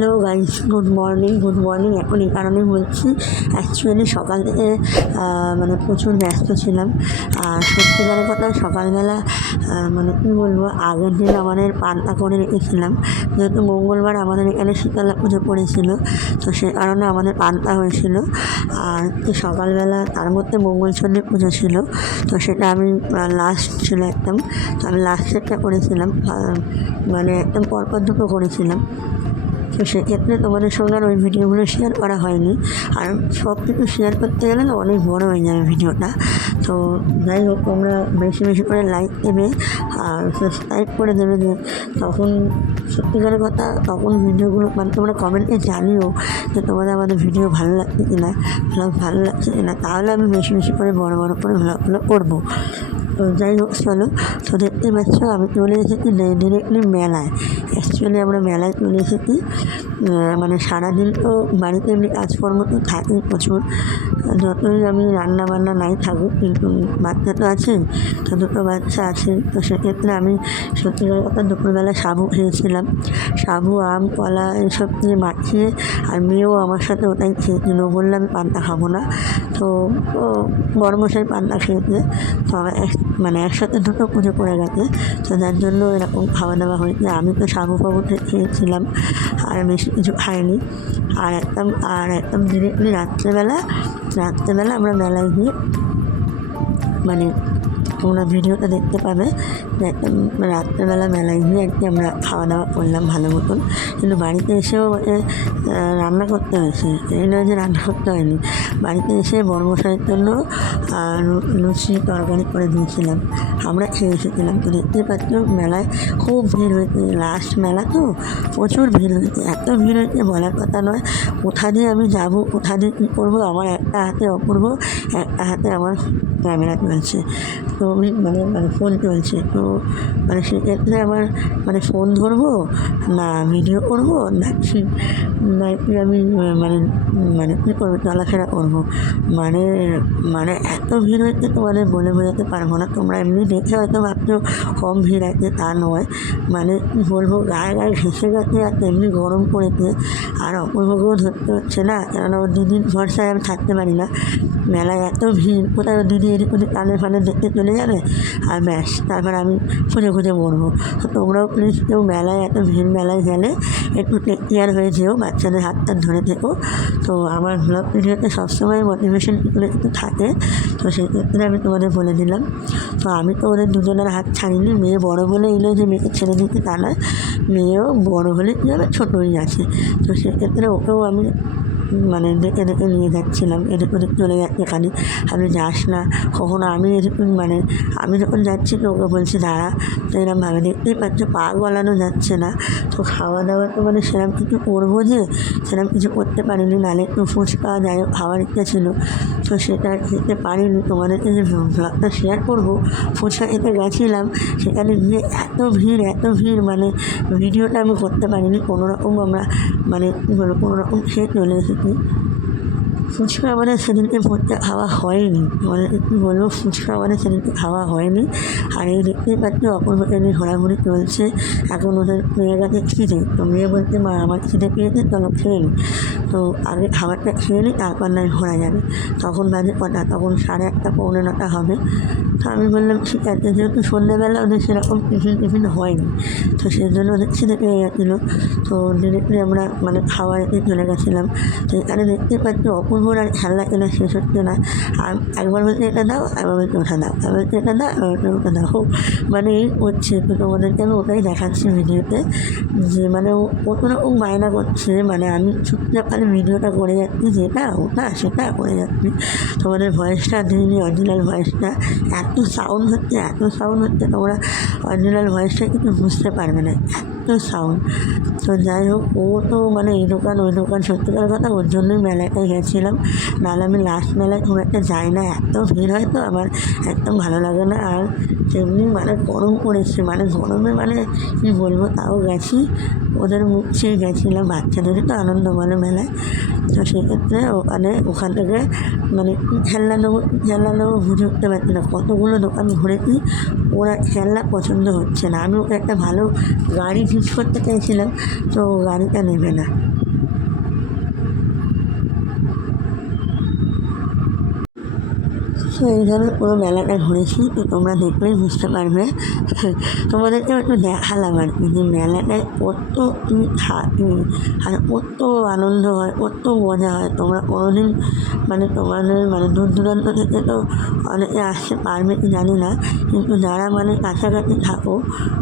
Hello guys, good morning good morning. এখন এই কারণেই বলছি অ্যাকচুয়ালি সকাল থেকে মানে প্রচুর ব্যস্ত ছিলাম। আর সত্যিকারের কথা, সকালবেলা মানে কী বলব, আগের দিন আমাদের পান্তা করে রেখেছিলাম। যেহেতু মঙ্গলবার আমাদের এখানে শীতলা পুজো পড়েছিল, তো সে কারণে আমাদের পান্তা হয়েছিল। আর সকালবেলা তার মধ্যে মঙ্গলচন্ডী পুজো ছিল, তো সেটা আমি লাস্ট ছিল একদম। আমি লাস্টেরটা করেছিলাম মানে একদম পরপর দুটো করেছিলাম। তো সেক্ষেত্রে তোমাদের সঙ্গে আর ওই ভিডিওগুলো শেয়ার করা হয়নি। আর সব কিছু শেয়ার করতে গেলে তো অনেক বড় হয়ে যাবে ভিডিওটা। তো যাই হোক, তোমরা বেশি বেশি করে লাইক দেবে আর সাবস্ক্রাইব করে দেবে যে তখন সত্যিকারের কথা তখন ভিডিওগুলো মানে তোমরা কমেন্টে জানিও যে তোমাদের আমাদের ভিডিও ভালো লাগছে কি না ভালো লাগছে কি না তাহলে আমি বেশি বেশি করে বড় বড় করে ব্লগগুলো করব। তো যাই হোক চলো। তো দেখতে পাচ্ছ আমি চলে এসেছি ডিরেক্টলি মেলায়। অ্যাকচুয়ালি আমরা মেলায় চলে এসেছি। মানে সারাদিন তো বাড়িতে এমনি কাজকর্ম তো থাকে প্রচুর। যতই আমি রান্না বান্না নাই থাকুক, কিন্তু বাচ্চা তো আছে, তো দুটো বাচ্চা আছে। তো সেক্ষেত্রে আমি সত্যিকার কথা দুপুরবেলা সাবু খেয়েছিলাম। সাবু, আম, কলা এসব দিয়ে মাখিয়ে আর মেয়েও আমার সাথে ওটাই খেয়েছিল। বললে, আমি পান্তা খাব না। তো বড় মশাই পান্তা খেয়েছে। তো আমার মানে একসাথে দুটো পুজো করে গেছে। তো যার জন্য এরকম খাওয়া দাওয়া হয়েছে। আমি তো সাবু পাবু খেয়েছিলাম, আর বেশি কিছু খাইনি। আর একদম আর একদম ডিরেক্টলি রাত্রেবেলা রাত্রেবেলা আমরা মেলায় গিয়ে মানে তোমরা ভিডিওটা দেখতে পাবে রাত্রেবেলা মেলায় গিয়ে আর কি আমরা খাওয়া দাওয়া করলাম ভালো মতন। কিন্তু বাড়িতে এসেও রান্না করতে হয়েছে এই নয় যে রান্না করতে হয়নি। বাড়িতে এসে বর্মশাইয়ের জন্য লুচি তরকারি করে দিয়েছিলাম। আমরা খেয়ে এসেছিলাম। তো দেখতে পাচ্ছ, মেলায় খুব ভিড় হয়েছে। লাস্ট মেলা তো প্রচুর ভিড় হয়েছে। এত ভিড় হয়েছে বলার কথা নয়। কোথা দিয়ে আমি যাব কোথা দিয়ে কী করব? আমার একটা হাতে অপূর্ব, একটা হাতে আমার ক্যামেরা চলছে। তো আমি মানে মানে ফোন চলছে। তো মানে সেক্ষেত্রে আমার মানে ফোন ধরবো, না ভিডিও করব, না কি না কি আমি মানে মানে কী করব? চলাফেরা করব। মানে মানে এত ভিড় হয়েছে তোমাদের বলে বোঝাতে পারব না। তোমরা এমনি দেখে হয়তো ভাবছ কম ভিড় আছে, তা নয়। মানে কী বলব? গায়ে গায়ে ঘেসে গেছে আর তেমনি গরম পড়েছে। আর অপূর্বকেও ধরতে হচ্ছে না। কেননা ও দিদির ভরসায় আমি থাকতে পারি না। মেলায় এত ভিড়, কোথায় দিদি এদিক ওদিক কানে ফানে দেখতে চলে যাবে? আর ব্যাস, তারপর আমি খুঁজে খুঁজে মরবো। তো তোমরাও প্লিজ কেউ মেলায় এত ভিড় মেলায় গেলে একটু টেক কেয়ার হয়ে যেও, বাচ্চাদের হাত টাত ধরে থেকো। তো আমার ব্লগ ভিডিওতে সবসময় মোটিভেশন একটু থাকে। তো সেই ক্ষেত্রে আমি তোমাদের বলে দিলাম। তো আমি তো ওদের দুজনের হাত ছাড়িনি, মেয়ে বড় বলে এলো যে মেয়েকে ছেড়ে দিতে তা নয় মেয়েও বড় হলে কী হবে? ছোটোই আছে। তো সেক্ষেত্রে ওকেও আমি പോകുന്നത് মানে দেখে দেখে নিয়ে যাচ্ছিলাম। এদিক ওদিক চলে যাচ্ছে খালি আমি যাস না। কখনো আমি এরকম মানে আমি যখন যাচ্ছি তো ওকে বলছি, দাঁড়া। তো এরমভাবে দেখতেই পাচ্ছ পা গলানো যাচ্ছে না। তো খাওয়া দাওয়া তো মানে সেরকম কিছু করব যে সেরকম কিছু করতে পারিনি। নাহলে একটু ফুচকা, যাই খাওয়ার ইচ্ছা ছিল। তো সেটা খেতে পারিনি। তোমাদেরকে যে ব্লগটা শেয়ার করব, ফুচকা খেতে গেছিলাম। সেখানে গিয়ে এত ভিড় এত ভিড় মানে ভিডিওটা আমি করতে পারিনি। কোনো রকম আমরা মানে কী বলব কোনো রকম খেয়ে চলে এসেছি। ফুচকা আমাদের সেদিনকে ভর্তি খাওয়া হয়নি। মানে বলব, ফুচকা আমাদের সেদিনকে খাওয়া হয়নি। আর এই দেখতেই পাচ্ছি অপর নিয়ে ঘোরাঘুরি চলছে। এখন ওদের মেয়েরা দেখছি তো মেয়ে বলছে, মা, আমার খিদে পেয়েছে, চলো খেয়ে তো আগে খাবারটা খেয়ে নিই, তারপর নয় ঘোরা যাবে। তখন বাজে কটা, তখন সাড়ে একটা, পৌনে নটা হবে। তো আমি বললাম, ঠিক আছে, যেহেতু সন্ধ্যেবেলা ওদের সেরকম টিফিন টিফিন হয়নি, তো সেই জন্য ওদের খিদে পেয়ে গেছিল। তো ডিরেক্টলি আমরা মানে খাওয়াতে চলে গেছিলাম। তো এখানে দেখতে পাচ্ছি অপূর্বর আর খেলনা কেনা শেষ হচ্ছে না। আর একবার বলছে, এটা দাও, একবার বলছে, ওটা দাও। একবার বলছে, এটা দাও, একবার বলছে, ওটা দাও। মানে এই করছে। তো তোমাদেরকে আমি ওটাই দেখাচ্ছি ভিডিওতে যে মানে ও কত রকম বায়না করছে মানে আমি চুপচাপ খালি ভিডিওটা করে যাচ্ছি যেটা ওটা সেটা করে যাচ্ছি। তোমাদের ভয়েসটা দিইনি অরিজিনাল ভয়েসটা এত সাউন্ড হচ্ছে, এত সাউন্ড হচ্ছে, তোমরা অরিজিনাল ভয়েসটা কিন্তু বুঝতে পারবে না। এত সাউন্ড তো যাই হোক ও তো মানে এই দোকান, ওই দোকান সত্যিকার কথা ওর জন্যই মেলাতে গেছিলাম। নাহলে আমি লাস্ট মেলায় খুব একটা যাই না, এত ভিড় হয় তো আমার, একদম ভালো লাগে না। আর তেমনি মানে গরম পড়েছে মানে গরমে মানে কী বলব, তাও গেছি। ওদের মুখ চেয়ে গেছিলাম বাচ্চাদেরই তো আনন্দ বলে মেলায়। সেক্ষেত্রে ওখানে ওখান থেকে মানে খেলনা খেলনা নেব ঘুরে উঠতে পারছি না। কতগুলো দোকান ঘুরেছি, ওরা খেলনা পছন্দ হচ্ছে না। আমি ওকে একটা ভালো গাড়ি চুজ করতে চাইছিলাম, তো গাড়িটা নেবে না। তো এইভাবে পুরো মেলাটা ঘুরেছি, তো তোমরা দেখলেই বুঝতে পারবে। তোমাদেরকেও একটু দেখালাম আর কি যে মেলাটায় কত কি থাকি আর কত আনন্দ হয়, কত মজা হয়। তোমরা কোনোদিন মানে তোমাদের মানে দূর দূরান্ত থেকে তো অনেকে আসতে পারবে কি জানি না, কিন্তু যারা মানে কাছাকাছি থাকো,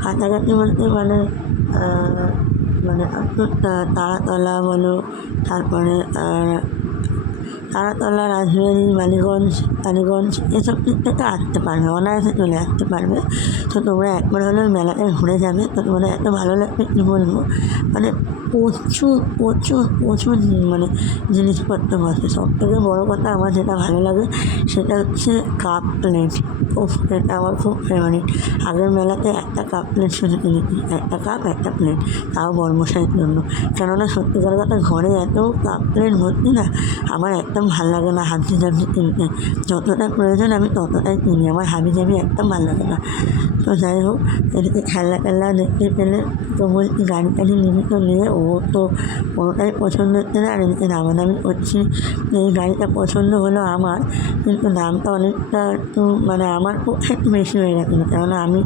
কাছাকাছি বলতে মানে মানে তারাতলা বলো, তারপরে তারাতলা রাজবাড়ি মালিগঞ্জ টালিগঞ্জ, এসব দিক থেকে আসতে পারবে, অনায়াসে চলে আসতে পারবে। তো তোমরা একবার হলেও মেলাতে ঘুরে যাবে, তো তোমাদের এত ভালো লাগবে কী বলব? মানে প্রচুর প্রচুর প্রচুর মানে জিনিসপত্র বসে। সব থেকে বড়ো কথা আমার যেটা ভালো লাগে, সেটা হচ্ছে কাপ প্লেট উফ, এটা আমার খুব ফেভারিট আগের মেলাতে একটা কাপ প্লেট শুধু কিনেছি, একটা কাপ একটা প্লেট তাও বর্মশাইয়ের জন্য। কেননা সত্যিকার কথা ঘরে এত কাপ প্লেট ভর্তি না, আমার একদম ভালো লাগে না হাবজি জাবজি কিনতে। যতটা প্রয়োজন আমি ততটাই কিনি, আমার হাবি জাবি একদম ভালো লাগে না। তো যাই হোক, এদিকে খেলা টেলা দেখতে পেলে তো বলছি, গাড়ি টাড়ি নিবি তো নিয়ে, ও তো কোনোটাই পছন্দ হচ্ছে না, আর এদিকে দামাদামি করছি। এই গাড়িটা পছন্দ হলো আমার, কিন্তু দামটা অনেকটা একটু মানে আমার পক্ষে একটু বেশি হয়ে গেছিল, কেননা আমি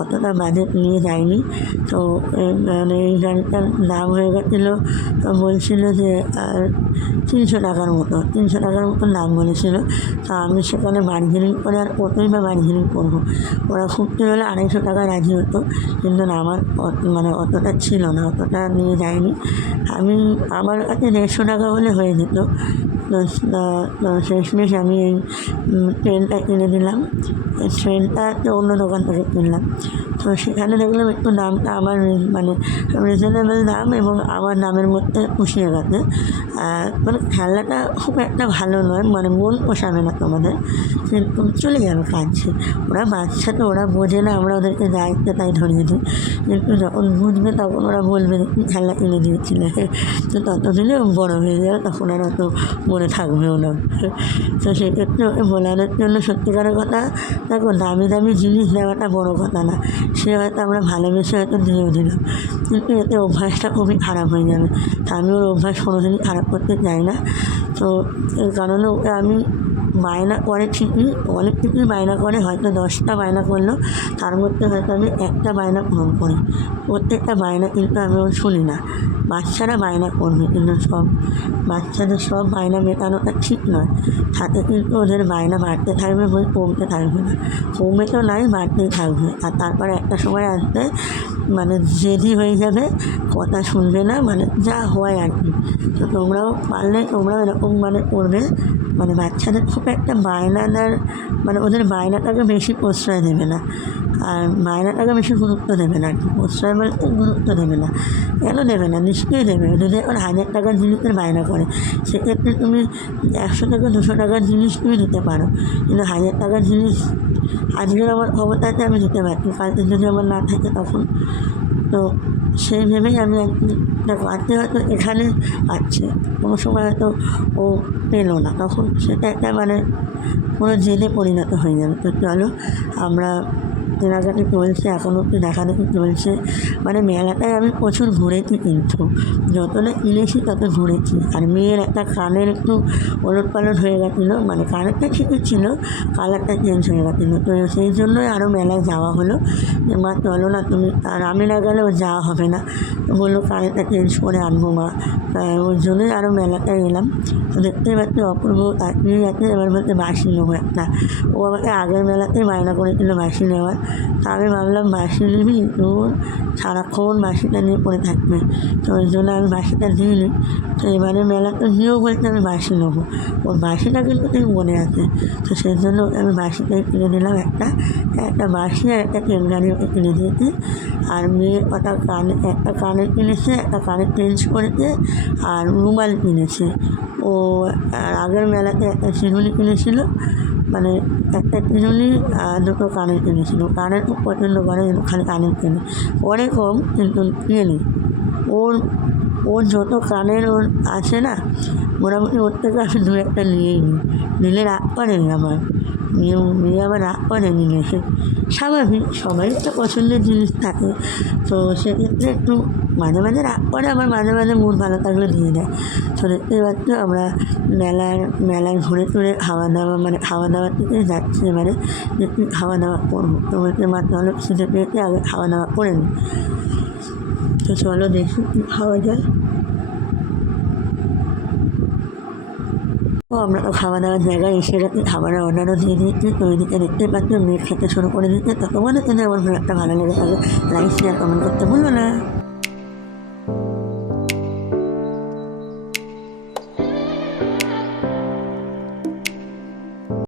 অতটা বাজেট নিয়ে যাইনি। তো মানে এই গাড়িটার দাম হয়ে গেছিল, তো বলছিল যে আর তিনশো টাকার মতো। তিনশো টাকার মতন দাম বলেছিল। তা আমি সেখানে বার্গেনিং করে আর কতই বা বার্গেনিং করব। ওরা খুঁজতে হলে আড়াইশো টাকা রাজি হতো। কিন্তু না, আমার মানে অতটা ছিল না, অতটা নিয়ে যায়নি আমি আমার কাছে দেড়শো টাকা হলে হয়ে যেত। তো শেষমেশ আমি এই ট্রেনটা কিনে দিলাম। ট্রেনটা তো অন্য দোকান থেকে কিনলাম। তো সেখানে দেখলাম একটু দামটা আমার মানে রিজনেবল দাম এবং আমার দামের মধ্যে পুষিয়ে গেছে। মানে খেলাটা খুব একটা ভালো নয় মানে মন পোষাবে না তোমাদের। কিন্তু চলে যাবে কাঁদছে ওরা বাচ্চা তো, ওরা বোঝে না, আমরা ওদেরকে ইচ্ছে তাই ধরিয়ে দিই। কিন্তু যখন বুঝবে, তখন ওরা বলবে খেলা কিনে দিয়েছিলে। তো ততদিনে বড় হয়ে যাবে, তখন আর অত মনে থাকবেও না। তো সেক্ষেত্রে ওকে বোলানোর জন্য সত্যিকারের কথা, দেখো দামি দামি জিনিস দেওয়াটা বড় কথা না। সে হয়তো আমরা ভালোবেসে হয়তো দিয়েও দিলাম, কিন্তু এতে অভ্যাসটা খুবই খারাপ হয়ে যাবে। তা আমি ওর অভ্যাস কোনোদিনই খারাপ করতে চাই না। তো এই কারণে ওকে আমি বায়না করে ঠিকই অনেক কিছুই বায়না করে, হয়তো দশটা বায়না করল। তার মধ্যে হয়তো আমি একটা বায়না পূরণ করি। প্রত্যেকটা বায়না কিন্তু আমি শুনি না। বাচ্চারা বায়না করবে কিন্তু সব বাচ্চাদের সব বায়না মেটানোটা ঠিক নয়। তাতে কিন্তু ওদের বায়না বাড়তে থাকবে বই কমতে থাকবে না। কমে তো নাই, বাড়তেই থাকবে। আর তারপরে একটা সময় আসবে মানে জেদি হয়ে যাবে কথা শুনবে না মানে যা হয় আর কি। তো তোমরাও পারলে তোমরাও এরকম মানে করবে। মানে বাচ্চাদের খুব একটা বায়নাদার মানে ওদের বায়নাটাকে বেশি প্রশ্রয় দেবে না। আর বায়নাটাকে বেশি গুরুত্ব দেবে না আর কি। প্রশ্রয় বলতে গুরুত্ব দেবে না। কেন দেবে না? নিশ্চয়ই দেবে। যদি এখন হাজার টাকার জিনিসের বায়না করে, সেক্ষেত্রে তুমি একশো টাকা দুশো টাকার জিনিস তুমি দিতে পারো। কিন্তু হাজার টাকার জিনিস আজকের আমার ক্ষমতাতে আমি যেতে পারছি কালকে যদি আমার না থাকে তখন। তো সেই ভেবেই আমি একদিন, দেখো, আজকে হয়তো এখানে আছে। কোনো সময় হয়তো ও পেল না। তখন সেটা একটা মানে কোনো জেলে পরিণত হয়ে যাবে। তো চলো, আমরা কেনাকাটি চলছে এখনও দেখাদেখি চলছে। মানে মেলাটায় আমি প্রচুর ঘুরেছি কিন্তু, যতটা কিনেছি তত ঘুরেছি। আর মেয়ের একটা কানের একটু ওলট পালট হয়ে গেছিল মানে কানেরটা ঠিকই ছিল, কালারটা চেঞ্জ হয়ে গেছিল। তো সেই জন্যই আরও মেলায় যাওয়া হলো। যে মা, চলো না তুমি, আর আমি না গেলেও যাওয়া হবে না। বলল, কানেরটা চেঞ্জ করে আনব মা। ওই জন্যই আরও মেলাটায় এলাম। তো দেখতেই পাচ্ছি অপূর্ব তাকিয়ে যাচ্ছে এবার বলতে বাসি নেব একটা। ও আমাকে আগের মেলাতেই বায়না করেছিল বাসি নেওয়ার। তা আমি ভাবলাম বাসি নিবি ও সারাক্ষণ বাসিটা নিয়ে পড়ে থাকবে। তো ওই জন্য আমি বাসিটা দিইনি তো এবারে মেলাতে গিয়েও বলতে আমি বাসি নেব। ওর বাসিটা কিন্তু ঠিক মনে আছে। তো সেই জন্য আমি বাসিটাই কিনে দিলাম একটা একটা বাসি আর একটা ট্রেন গাড়ি ওকে কিনে দিয়েছি। আর মেয়ে ওটা কানে, একটা কানে কিনেছে, একটা কানে চেঞ্জ করেছে আর রুমাল কিনেছে। ও আগের মেলাতে একটা চিরুনি কিনেছিল। মানে একটা পিনুনি আর দুটো কানের কিনেছিল কানের খুব পছন্দ করে খালি কানের কিনে ওরে কম, কিন্তু কিনে ওর ওর যত কানের ওর আছে না, মোটামুটি ওর থেকে আমি দু একটা নিয়েই নিই। নিলে রাগ পারেনি আমার। নিয়ে মেয়ে আবার রাগ করে নিমেষে। স্বাভাবিক, সবারই তো পছন্দের জিনিস থাকে। তো সেক্ষেত্রে একটু মাঝে মাঝে রাগ করে, আবার মাঝে মাঝে মুড ভালো থাকলে দিয়ে দেয়। তো দেখতে পাচ্ছ আমরা মেলার মেলায় ঘুরে টুরে খাওয়া দাওয়া মানে খাওয়া দাওয়ার থেকে যাচ্ছি এবারে। একটু খাওয়া দাওয়া করব। তো বলতে মা তাহলে খিদে পেয়েছে, আগে খাওয়া দাওয়া করে নিই তো চলো দেখি কী খাওয়া যায়। ও আমরা তো খাওয়া দাওয়ার জায়গায় এসে খাবারের অর্ডারও দিয়ে দিয়েছি তো ওইদিকে দেখতে পাচ্ছি মেয়ে খেতে শুরু করে দিচ্ছে তখন তুমি আমার একটা ভালো লেগে থাকে লাইক শেয়ার কমেন্ট করতে ভুলো না।